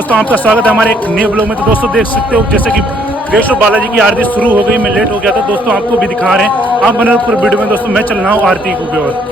दोस्तों आपका स्वागत है हमारे एक नए ब्लॉग में। तो दोस्तों देख सकते हो जैसे कि गणेश और बालाजी की आरती शुरू हो गई, मैं लेट हो गया था दोस्तों, आपको भी दिखा रहे हैं। आप बने पूरे वीडियो में दोस्तों, मैं चल रहा हूँ आरती की ओर।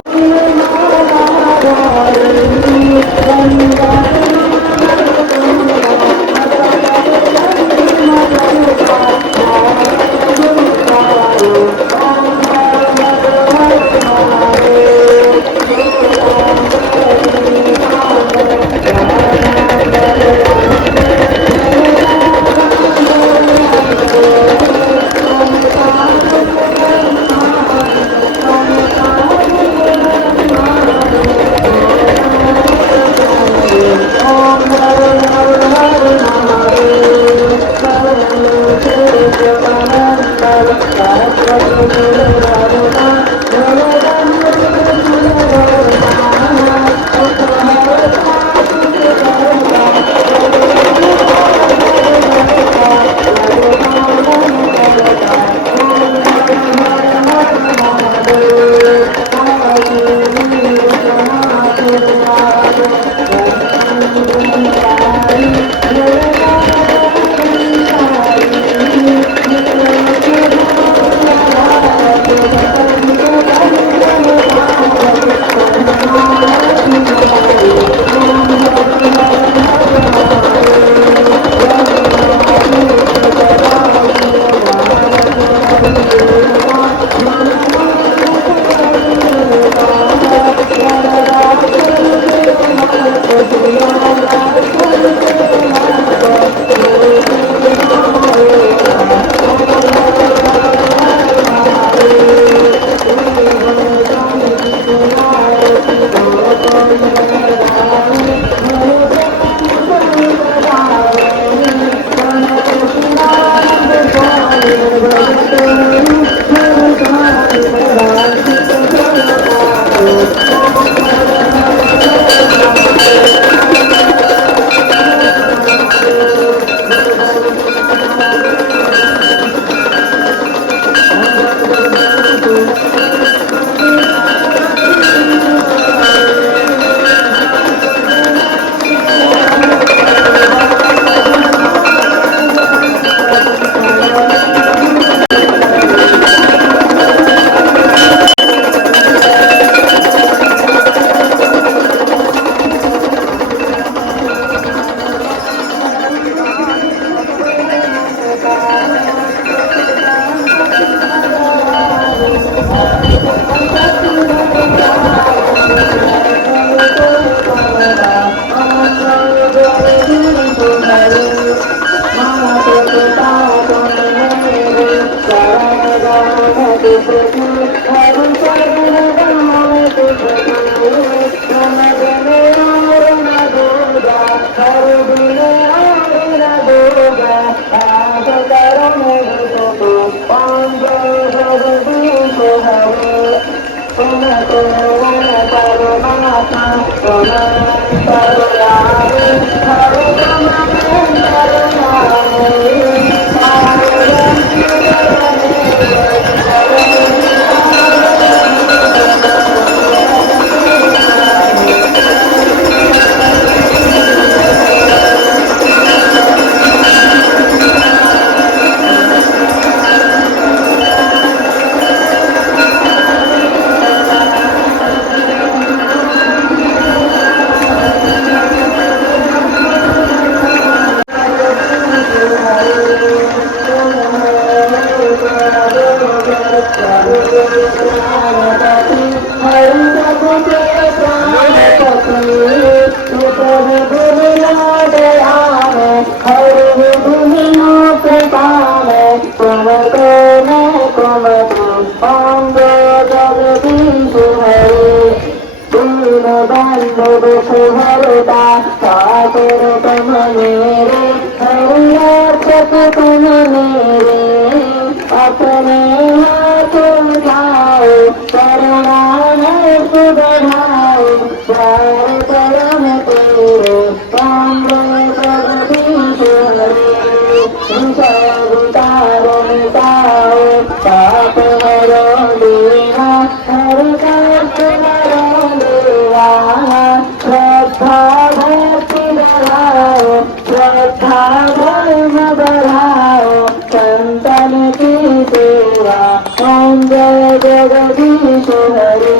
जगदीश हरे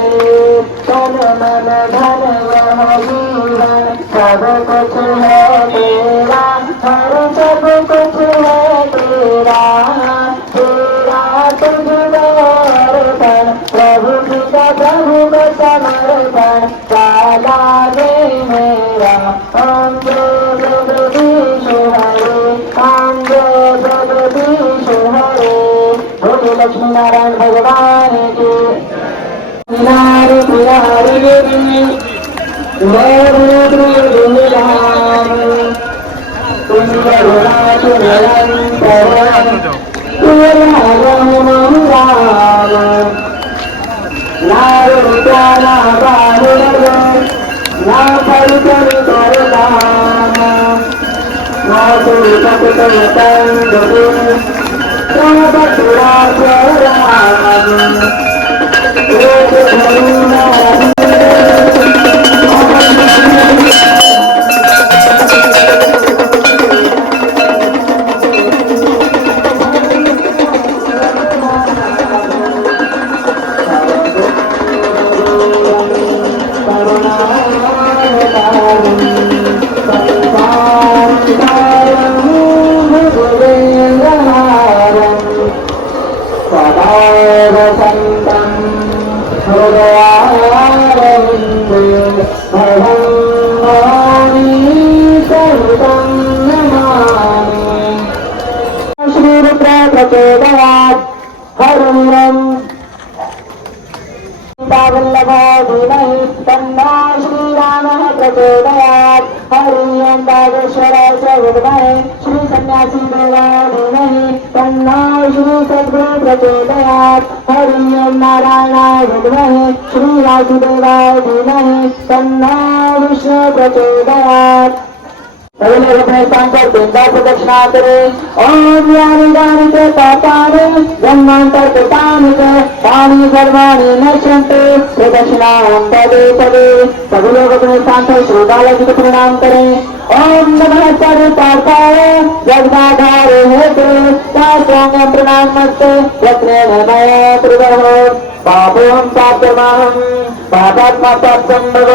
तन मन धन वह जीवन सब कुछ है तेरा हर सब कुछ है तेरा तेरा तुझको अर्पण प्रभु पिता प्रभु को समर्पण साला दे मेरा ओम जय जगदीश हरे ओम जय जगदीश हरे बोले लक्ष्मी नारायण भगवान की नारी प्रियारी देवी राम तुम करुणा निरंतर नारुत्याना बाहुरग ना परिचर करदान ना सुरितपितंगु प्रभुरा राम एक करुणा श्री सन्यासी देवाधीमहि तन्नो श्री सद्गुरु प्रचोदयात् हरि ओम नारायणाय विद्महे श्री वासुदेवाय धीमहि तन्नो विष्णु प्रचोदयात् पहले अपने स्थान पर 3 बार प्रदक्षिणा करें ओम यानि दानि च पापानि जन्मांतर कृतानि च तानि सर्वाणि नश्यन्ते प्रदक्षिणां पदे पदे सभी लोग अपने स्थान पर श्री बालाजी को प्रणाम करें ओम नमः सर्वपार्थाय जगदाधार हेतु शास्त्रांगं प्रणामस्ते यत्नेन मया कृतः पापोऽहं पापमाहं पापात्मा पापं भव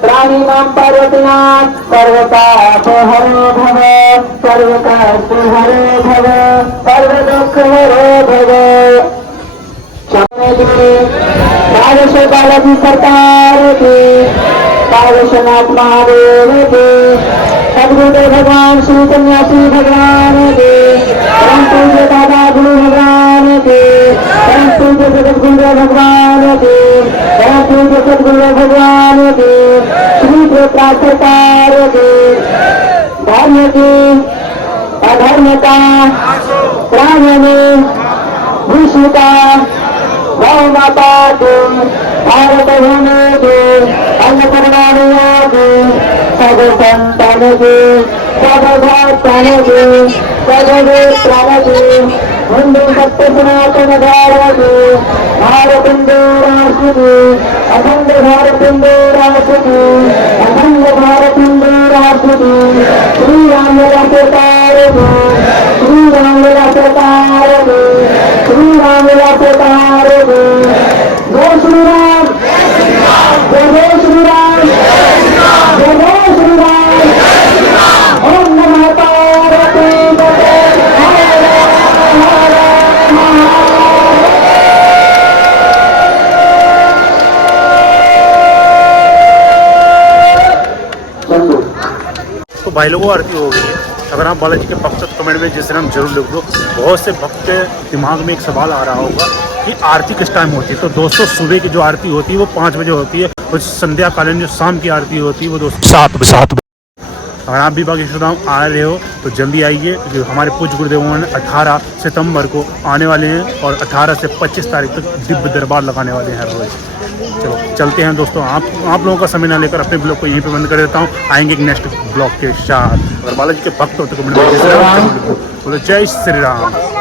प्राणिनां पार्वतीनां सर्वपापहरो भव सर्वकष्टहरो भव सर्वदुःखहरो भव राजेश्वर बालाजी सरकार की कालशनाथ महादेव के सदगुरुदेव भगवान श्री सन्यासी भगवान के परम पूज्य दादा गुरु भगवान के परम पूज्य जगतगुरु भगवान के परम पूज्य सदगुरु भगवान के श्री प्रेता सरकार के धर्म की अधर्म का प्राण में विश्व का गौ माता के भारत भूमि के अन्नपूर्णा के सब संतान के सब भक्तान के सब प्राण के हिंदू सत्य सनातन धर्म के भारत हिंदू राष्ट्र के अखंड भारत हिंदू राष्ट्र के अखंड भारत हिंदू राष्ट्र के श्री राम लीला सरकार के श्री राम लीला सरकार के श्री राम लीला सरकार के जय श्री राम जय श्री राम जय श्री राम ओम नमः पार्वती पते हर हर महादेव। तो भाई लोगों आरती हो गई है। अगर आप बालाजी के भक्त कमेंट में जैसे नाम जरूर लिख दो। बहुत से भक्त के दिमाग में एक सवाल आ रहा होगा कि आरती किस टाइम होती है। तो दोस्तों सुबह की जो आरती होती है वो 5 बजे होती है और संध्या कालीन जो शाम की आरती होती है वो दोस्तों 7 बजे। अगर आप भी बागेश्वर धाम आ रहे हो तो जल्दी आइए क्योंकि हमारे पूज्य गुरुदेवों ने 18 सितंबर को आने वाले हैं और 18 से 25 तारीख तक दिव्य दरबार लगाने वाले हैं हर रोज। चलो चलते हैं दोस्तों। आप लोगों का समय ना लेकर अपने ब्लॉग को यहीं पे बंद कर देता हूँ। आएंगे एक नेक्स्ट ब्लॉग के साथ। अगर बालाजी के भक्त हो तो कमेंट में बोलो जय श्री राम।